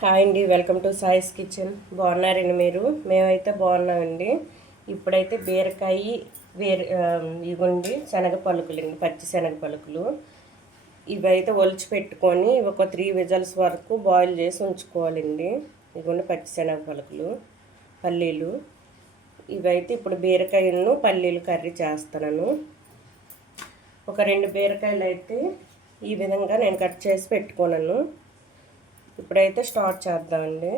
Hi అండి, welcome to సాయిస్ kitchen. బాగున్నారండి మీరు? మేమైతే బాగున్నామండి. ఇప్పుడైతే బీరకాయ ఇవ్వండి శనగ పలుకులండి, పచ్చి శనగ పలుకులు. ఇవైతే ఒలిచి పెట్టుకొని ఒక 3 విజల్స్ వరకు బాయిల్ చేసి ఉంచుకోవాలండి. ఇవ్వండి పచ్చి శనగ పలుకులు, పల్లీలు. ఇవైతే ఇప్పుడు బీరకాయలను పల్లీలు కర్రీ చేస్తున్నాను. ఒక 2 బీరకాయలు అయితే ఈ విధంగా నేను కట్ చేసి పెట్టుకున్నాను. ఇప్పుడైతే స్టార్ట్ చేద్దామండి.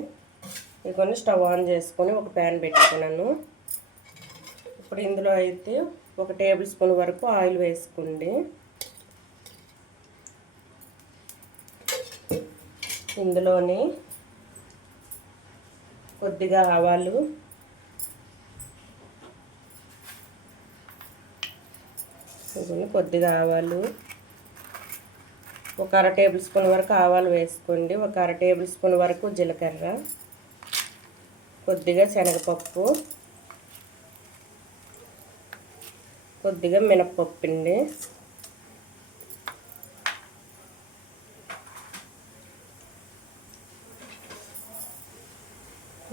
ఇదిగోండి స్టవ్ ఆన్ చేసుకొని ఒక ప్యాన్ పెట్టుకున్నాను. ఇప్పుడు ఇందులో అయితే 1 టేబుల్ స్పూన్ వరకు ఆయిల్ వేసుకోండి. ఇందులోని కొద్దిగా ఆవాలు, ఒక 1/2 టేబుల్ స్పూన్ వరకు ఆవాలు వేసుకోండి. ఒక 1/2 టేబుల్ స్పూన్ వరకు జీలకర్ర, కొద్దిగా శనగపప్పు, కొద్దిగా మినప్పప్పు అండి.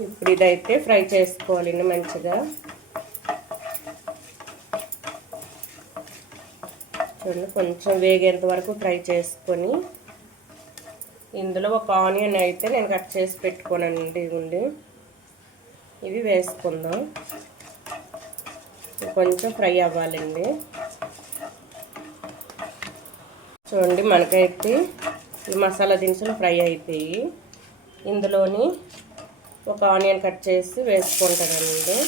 ఇప్పుడు ఇదైతే ఫ్రై చేసుకోవాలండి మంచిగా. కొంచెం వేగేంత వరకు ఫ్రై చేసుకొని ఇందులో ఒక ఆనియన్ అయితే నేను కట్ చేసి పెట్టుకోనండి. ఇవి వేసుకుందాం. కొంచెం ఫ్రై అవ్వాలండి. చూడండి మనకైతే ఈ మసాలా దినుసులు ఫ్రై అయిపోయి ఇందులోని ఒక ఆనియన్ కట్ చేసి వేసుకుంటానండి.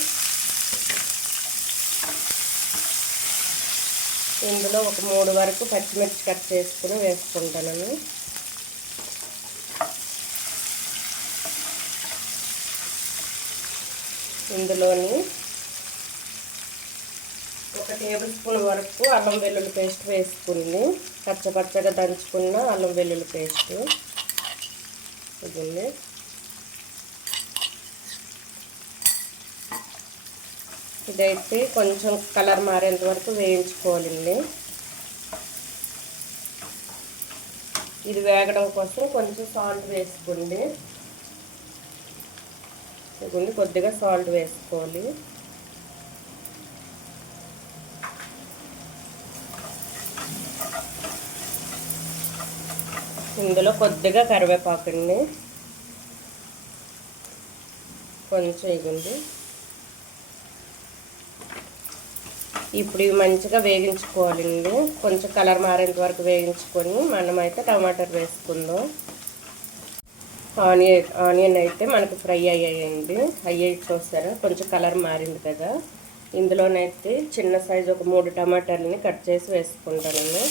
ఇందులో ఒక 3 వరకు పచ్చిమిర్చి కట్ చేసుకుని వేసుకుంటాను. ఇందులోని 1 టేబుల్ స్పూన్ వరకు అల్లం వెల్లుల్లి పేస్ట్ వేసుకుని పచ్చగా దంచుకున్న అల్లం వెల్లుల్లి పేస్ట్ ఇదండి. ఇదైతే కొంచెం కలర్ మారేంత వరకు వేయించుకోవాలండి. ఇది వేగడం కోసం కొంచెం సాల్ట్ వేసుకోండి. ఇదిగోండి కొద్దిగా సాల్ట్ వేసుకోవాలి. ఇందులో కొద్దిగా కరివేపాకు అండి, కొంచెం ఇవ్వండి. ఇప్పుడు ఇవి మంచిగా వేగించుకోవాలండి. కొంచెం కలర్ మారేంత వరకు వేగించుకొని మనమైతే టమాటాలు వేసుకుందాం. ఆనియన్ అయితే మనకు ఫ్రై అయ్యాయి చూస్తారా, కొంచెం కలర్ మారింది కదా. ఇందులోనైతే చిన్న సైజు ఒక 3 టమాటాలని కట్ చేసి వేసుకుంటాను.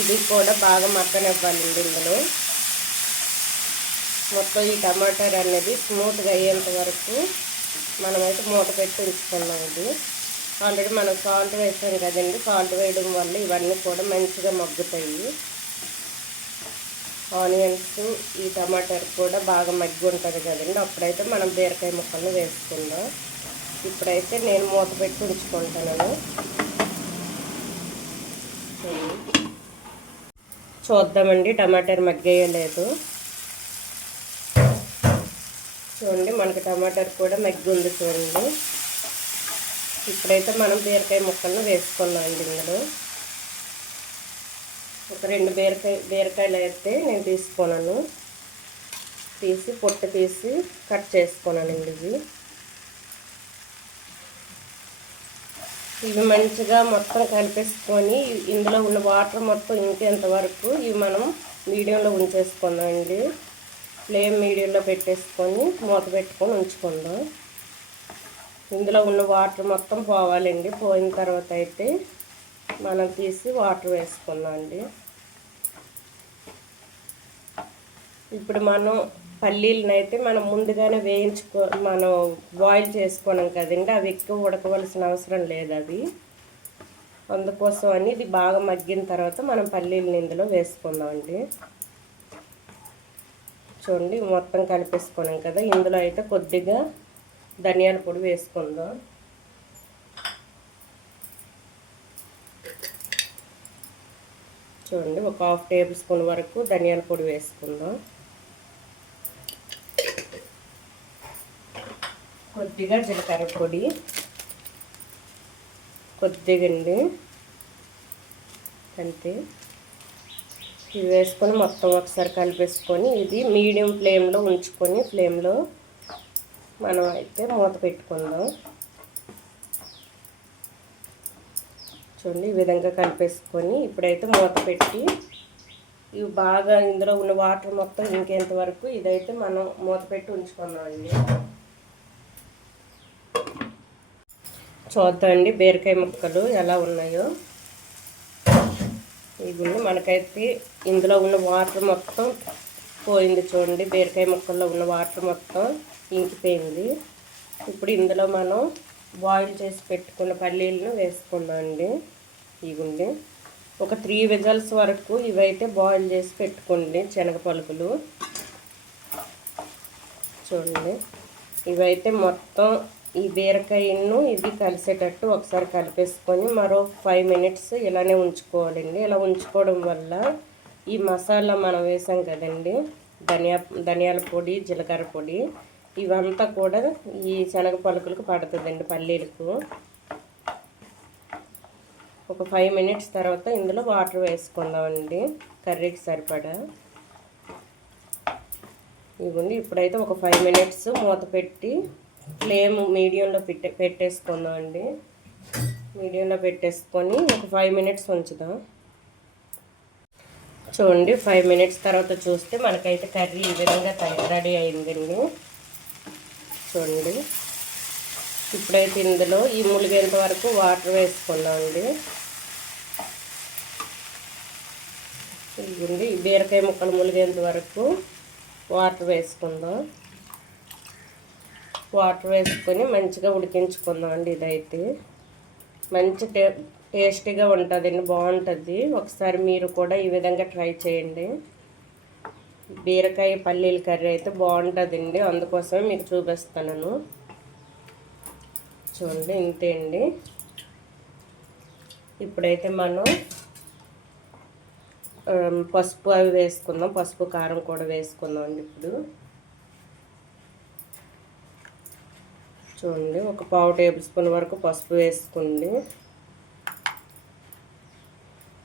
ఇది కూడా బాగా మగ్గనివ్వాలండి. ఇందులో మొత్తం ఈ టమాటాలు అనేది స్మూత్గా అయ్యేంత వరకు మనమైతే మూత పెట్టి ఉంచుకున్నాం. ఇది ఆల్రెడీ మనం సాల్ట్ వేసాం కదండి. సాల్ట్ వేయడం వల్ల ఇవన్నీ కూడా మంచిగా మగ్గుతాయి. ఆనియన్స్ ఈ టమాటాలు కూడా బాగా మగ్గి ఉంటుంది కదండి. అప్పుడైతే మనం బీరకాయ ముక్కలను వేసుకుందాం. ఇప్పుడైతే నేను మూత పెట్టి ఉంచుకుంటాను. చూద్దామండి టమాటాలు మగ్గేయలేదు. చూడండి మనకి టమాటాలు కూడా మగ్గి ఉంది చూడండి. ఇప్పుడైతే మనం బీరకాయ ముక్కలను వేసుకున్నామండి. ఇందులో ఒక 2 బీరకాయలు అయితే నేను తీసుకున్నాను. పొట్టు తీసి కట్ చేసుకున్నానండి. ఇవి మంచిగా మొత్తం కలిపేసుకొని ఇందులో ఉన్న వాటర్ మొత్తం ఇంకేంత వరకు ఇవి మనం మీడియంలో ఉంచేసుకుందామండి. ఫ్లేమ్ మీడియంలో పెట్టేసుకొని మూత పెట్టుకొని ఉంచుకుందాం. ఇందులో ఉన్న వాటర్ మొత్తం పోవాలండి. పోయిన తర్వాత అయితే మనం తీసి వాటర్ వేసుకుందాం అండి. ఇప్పుడు మనం పల్లీలను అయితే మనం ముందుగానే మనం బాయిల్ చేసుకున్నాం కదండి. అవి ఎక్కువ ఉడకవలసిన అవసరం లేదు. అవి అందుకోసం అని ఇది బాగా మగ్గిన తర్వాత మనం పల్లీలను ఇందులో వేసుకుందాం అండి. చూడండి మొత్తం కలిపేసుకున్నాం కదా. ఇందులో అయితే కొద్దిగా ధనియాల పొడి వేసుకుందాం. చూడండి, ఒక 1/2 టేబుల్ స్పూన్ వరకు ధనియాల పొడి వేసుకుందాం. కొద్దిగా జీలకర్ర పొడి, కొద్దిగా అండి అంతే. ఇవి వేసుకొని మొత్తం ఒకసారి కలిపేసుకొని ఇది మీడియం ఫ్లేమ్లో ఉంచుకొని మనం అయితే మూత పెట్టుకుందాం. చూడండి, ఈ విధంగా కలిపేసుకొని ఇప్పుడైతే మూత పెట్టి ఇవి బాగా ఇందులో ఉన్న వాటర్ మొత్తం ఇంకేంత వరకు ఇదైతే మనం మూత పెట్టి ఉంచుకుందామండి. చూద్దామండి బీరకాయ ముక్కలు ఎలా ఉన్నాయో. ఇవి మనకైతే ఇందులో ఉన్న వాటర్ మొత్తం పోయింది. చూడండి, బీరకాయ ముక్కల్లో ఉన్న వాటర్ మొత్తం ఇంకిపోయింది. ఇప్పుడు ఇందులో మనం బాయిల్ చేసి పెట్టుకున్న పల్లీలను వేసుకుందాం అండి. ఇవ్వండి, ఒక 3 విజిల్స్ వరకు ఇవైతే బాయిల్ చేసి పెట్టుకోండి శనగ పలుకులు. చూడండి, ఇవైతే మొత్తం ఈ బీరకాయను ఇది కలిసేటట్టు ఒకసారి కలిపేసుకొని మరో 5 మినిట్స్ ఇలానే ఉంచుకోవాలండి. ఇలా ఉంచుకోవడం వల్ల ఈ మసాలా మనం వేసాం కదండి, ధనియాల పొడి, జీలకర్ర పొడి, ఇవంతా కూడా ఈ శనగ పలుకులకు పడుతుందండి, పల్లీలకు. ఒక 5 మినిట్స్ తర్వాత ఇందులో వాటర్ వేసుకుందామండి కర్రీకి సరిపడా. ఇవ్వండి, ఇప్పుడైతే ఒక 5 మినిట్స్ మూత పెట్టి ఫ్లేమ్ మీడియంలో పెట్టేసుకుందామండి. మీడియంలో పెట్టేసుకొని ఒక 5 మినిట్స్ ఉంచుదాం. చూడండి, 5 మినిట్స్ తర్వాత చూస్తే మనకైతే కర్రీ ఈ విధంగా రెడీ అయిందండి. చూడండి, ఇప్పుడైతే ఇందులో ఈ ములిగేంత వరకు వాటర్ వేసుకుందామండి. ఇదిగోండి, ఈ బీరకాయ ముక్కలు ములిగేంత వరకు వాటర్ వేసుకుందాం. వాటర్ వేసుకొని మంచిగా ఉడికించుకుందాం అండి. ఇదైతే మంచి టేస్టీగా ఉంటుందండి, బాగుంటుంది. ఒకసారి మీరు కూడా ఈ విధంగా ట్రై చేయండి. బీరకాయ పల్లీల కర్రీ అయితే బాగుంటుందండి, అందుకోసమే మీకు చూపిస్తాను. చూడండి, ఇంతే అండి. ఇప్పుడైతే మనం పసుపు అవి వేసుకుందాం. పసుపు కారం కూడా వేసుకుందాం అండి. ఇప్పుడు చూడండి, ఒక 1/2 టేబుల్ స్పూన్ వరకు పసుపు వేసుకోండి.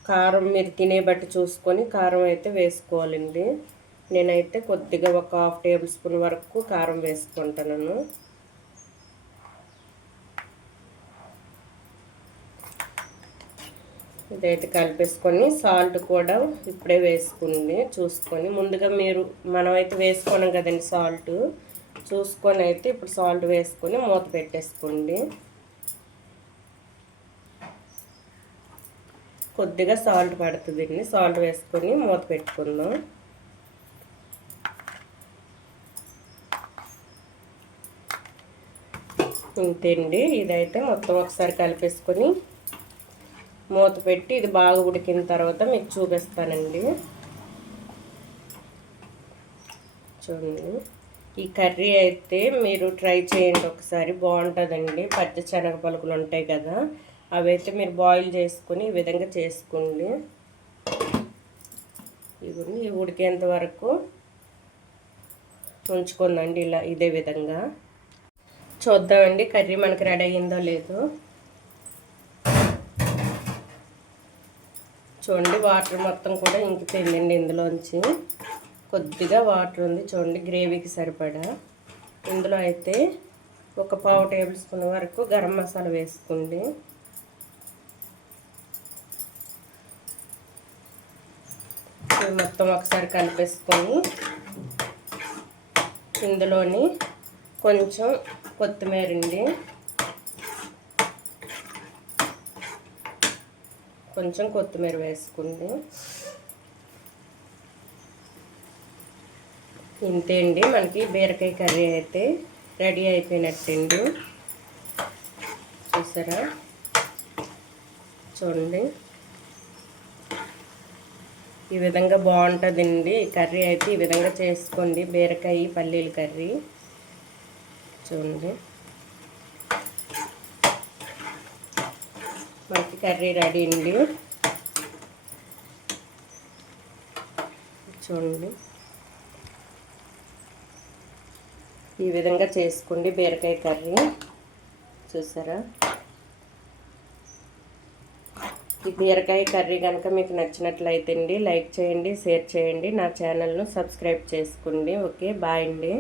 కారం మీరు తినే బట్టి చూసుకొని కారం అయితే వేసుకోవాలండి. నేనైతే కొద్దిగా ఒక 1/2 టేబుల్ స్పూన్ వరకు కారం వేసుకుంటాను. ఇదైతే కలిపేసుకొని సాల్ట్ కూడా ఇప్పుడే వేసుకుంది చూసుకొని. ముందుగా మనమైతే వేసుకోలేం కదండి సాల్ట్, చూసుకొని అయితే ఇప్పుడు సాల్ట్ వేసుకొని మూత పెట్టేసుకోండి. కొద్దిగా సాల్ట్ పడుతుందండి, సాల్ట్ వేసుకొని మూత పెట్టుకుందాం. ఇంతే అండి. ఇదైతే మొత్తం ఒకసారి కలిపేసుకొని మూత పెట్టి ఇది బాగా ఉడికిన తర్వాత మీకు చూపిస్తానండి. చూడండి, ఈ కర్రీ అయితే మీరు ట్రై చేయండి ఒకసారి, బాగుంటుందండి. పచ్చి శనగ పలుకులు ఉంటాయి కదా, అవైతే మీరు బాయిల్ చేసుకొని ఈ విధంగా చేసుకోండి. ఇవన్నీ ఉడికేంత వరకు ఉంచుకుందండి. ఇదే విధంగా చూద్దామండి కర్రీ మనకి రెడీ అయ్యిందో లేదో. చూడండి, వాటర్ మొత్తం కూడా ఇంకిపోయిందండి. ఇందులోంచి కొద్దిగా వాటర్ ఉంది. చూడండి, గ్రేవీకి సరిపడా. ఇందులో అయితే ఒక 1/2 టేబుల్ స్పూన్ వరకు గరం మసాలా వేసుకోండి. మొత్తం ఒకసారి కలిపేసుకొని ఇందులోని కొంచెం కొత్తిమీర అండి, కొంచెం కొత్తిమీర వేసుకోండి. ఇంతే అండి, మనకి బీరకాయ కర్రీ అయితే రెడీ అయిపోయినట్టండి. చూసారా? చూడండి, ఈ విధంగా బాగుంటుందండి కర్రీ అయితే. ఈ విధంగా చేసుకోండి బీరకాయ పల్లీల కర్రీ. చూడండి, మనకి కర్రీ రెడీ అండి. చూడండి, ఈ విధంగా చేసుకోండి బీరకాయ కర్రీ. చూసారా? ఈ బీరకాయ కర్రీ కనుక మీకు నచ్చినట్లయితే అండి లైక్ చేయండి, షేర్ చేయండి, నా ఛానల్ను సబ్స్క్రైబ్ చేసుకోండి. ఓకే, బాయ్ అండి.